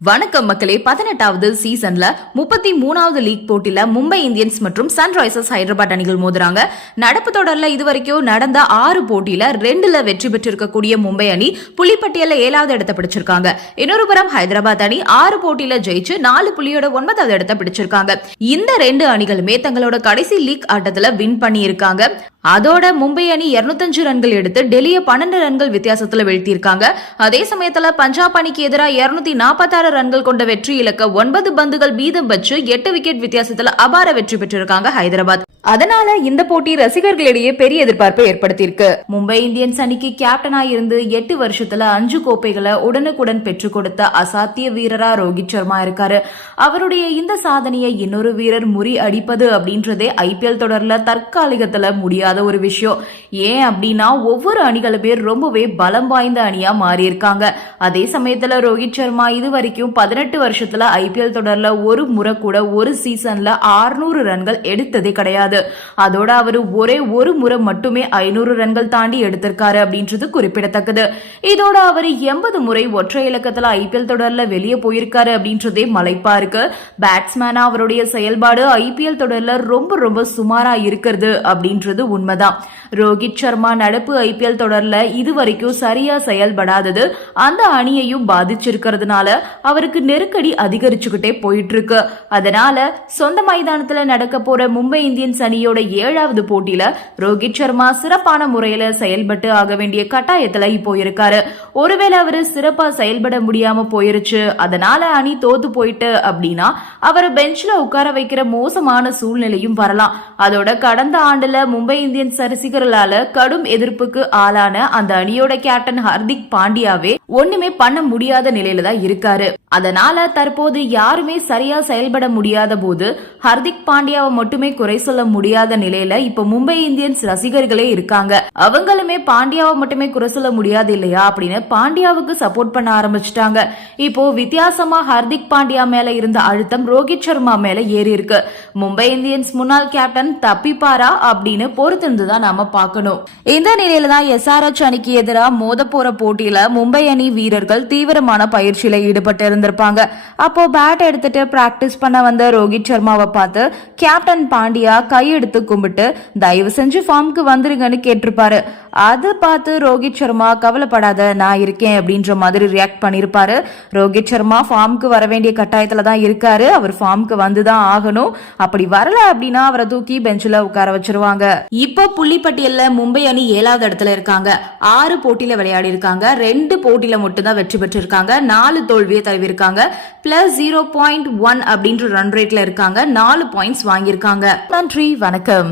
வணக்கம் மக்களே. 18வது சீசன்ல 33வது லீக் போட்டியில மும்பை இந்தியன்ஸ் மற்றும் சன்ரைசர்ஸ் ஹைதராபாத் அணிகள் மோதுறாங்க. நடப்பு தொடர்ல இதுவரைக்கும் நடந்த 6 போட்டியில 2ல வெற்றி பெற்றிருக்கக்கூடிய மும்பை அணி புள்ளிப்பட்டியல 7வது இடத்தை பிடிச்சிருக்காங்க. இன்னொரு புறம் ஹைதராபாத் அணி 6 போட்டியில ஜெயிச்சு 4 புள்ளியோட 9வது இடத்தை பிடிச்சிருக்காங்க. இந்த 2 அணிகளுமே தங்களோட கடைசி லீக் ஆட்டத்துல வின் பண்ணி இருக்காங்க. அதோட மும்பை அணி 205 ரன்கள் எடுத்து டெல்லியை 12 ரன்கள் வித்தியாசத்துல வீழ்த்தியிருக்காங்க. அதே சமயத்துல பஞ்சாப் அணிக்கு எதிராக 246 ரன்கள் கொண்ட வெற்றி இலக்க 9 பந்துகள் மீதம் வச்சு 8 விக்கெட் வித்தியாசத்துல அபார வெற்றி பெற்றிருக்காங்க ஹைதராபாத். அதனால இந்த போட்டி ரசிகர்களிடையே பெரிய எதிர்பார்ப்பை ஏற்படுத்தியிருக்கு. மும்பை இந்தியன்ஸ் அணிக்கு கேப்டனா இருந்து 8 வருஷத்துல 5 கோப்பைகளை உடனுக்குடன் பெற்றுக் கொடுத்த அசாத்திய வீரரா ரோஹித் சர்மா இருக்காரு. அவருடைய இந்த சாதனையை இன்னொரு வீரர் முறி அடிப்பது அப்படின்றதே ஐபிஎல் தொடர்ல தற்காலிகத்துல முடியாத ஒரு விஷயம். ஏன் அப்படின்னா ஒவ்வொரு அணிகளுமே ரொம்பவே பலம் வாய்ந்த அணியா மாறி இருக்காங்க. அதே சமயத்துல ரோஹித் சர்மா இது வரைக்கும் 18 வருஷத்துல ஐபிஎல் தொடர்ல ஒரு முறை கூட ஒரு சீசன்ல 600 ரன்கள் எடுத்ததே கிடையாது. அதோட அவரு ஒரே ஒரு முறை மட்டுமே 500 ரன்கள் தாண்டி எடுத்திருக்காரு அப்படின்றது குறிப்பிடத்தக்கது. இதோட அவரு 80 முறை ஒற்றை இலக்கத்துல ஐபிஎல் தொடர்ல வெளியே போயிருக்காரு அப்படின்றதே மலைப்பா இருக்கு. பேட்ஸ்மேனா அவருடைய செயல்பாடு ஐபிஎல் தொடர்ல ரொம்ப ரொம்ப சுமாரா இருக்கிறது அப்படின்றது உண்மைதான். ரோஹித் சர்மா நடப்பு ஐபிஎல் தொடர்ல இதுவரைக்கும் சரியா செயல்படாதது அந்த அணியையும் பாதிச்சிருக்கிறதுனால அவருக்கு நெருக்கடி அதிகரிச்சுக்கிட்டே போயிட்டு இருக்கு. அதனால சொந்த மைதானத்துல நடக்க போற மும்பை இந்தியன்ஸ் அணியோட 7வது போட்டியில ரோஹித் சர்மா சிறப்பான முறையில செயல்பட்டு ஆக வேண்டிய கட்டாயத்துல இப்போ இருக்காரு. ஒருவேளை அவரு சிறப்பா செயல்பட முடியாம போயிருச்சு, அதனால அணி தோத்து போயிட்டு அப்படின்னா அவரை பெஞ்ச்ல உட்கார வைக்கிற மோசமான சூழ்நிலையும் வரலாம். அதோட கடந்த ஆண்டுல மும்பை இந்தியன்ஸ் ரசிகர்களால கடும் எதிர்ப்புக்கு ஆளான அந்த அணியோட கேப்டன் ஹர்திக் பாண்டியாவே ஒண்ணுமே பண்ண முடியாத நிலையில தான் இருக்காரு. அதனால தற்போது யாருமே சரியா செயல்பட முடியாத போது ஹர்திக் பாண்டியாவை மட்டுமே குறை சொல்ல முடியாத நிலையில இப்ப மும்பை இந்தியன்ஸ் ரசிகர்களே இருக்காங்க. அவங்களுமே பாண்டியாவை மட்டுமே குறை சொல்ல முடியாது இல்லையா அப்படின்னு பாண்டியாவுக்கு சப்போர்ட் பண்ண ஆரம்பிச்சிட்டாங்க. இப்போ வித்தியாசமா ஹர்திக் பாண்டியா மேல இருந்த அழுத்தம் ரோஹித் சர்மா மேல ஏறி இருக்கு. மும்பை இந்தியன்ஸ் முன்னாள் கேப்டன் தப்பிப்பாரா அப்படின்னு பொறுத்திருந்துதான் நாம பார்க்கணும். இந்த நிலையில தான் எஸ்ஆர்எச் அணிக்கு எதிராக மோத போற போட்டியில மும்பை அணி வீரர்கள் தீவிரமான பயிற்சியில ஈடுபட்டு இருந்திருப்பாங்க. அப்போ பேட் எடுத்துட்டு பிராக்டிஸ் பண்ண வந்த ரோஹித் சர்மாவை பார்த்து கேப்டன் பாண்டியா கையெடுத்து கும்பிட்டு தயவு செஞ்சு ஃபார்முக்கு வந்துருங்கன்னு கேட்டிருப்பாரு. அதை பார்த்து ரோஹித் சர்மா கவலைப்படாத நான் இருக்கேன் அப்படின்ற மாதிரி ரியாக்ட் பண்ணிருப்பாரு. ரோஹித் சர்மா ஃபார்முக்கு வர வேண்டிய கட்டாயத்துல தான் இருக்காரு. அவர் ஃபார்முக்கு வந்துதான் ஆகணும். அப்படி வரல அப்படின்னா அவரை தூக்கி பெஞ்சில உட்கார வச்சிருவாங்க. இப்ப புள்ளிப்பட்டியல்ல மும்பை அணி 7வது இடத்துல இருக்காங்க. 6 போட்டியில விளையாடி இருக்காங்க. 2 போட்டியில மட்டும்தான் வெற்றி பெற்றிருக்காங்க. 4 தோல்வியை தழுவிருக்காங்க. பிளஸ் 0.1 அப்படின்ற ரன் ரேட்ல இருக்காங்க. 4 பாயிண்ட்ஸ் வாங்கியிருக்காங்க. நன்றி, வணக்கம்.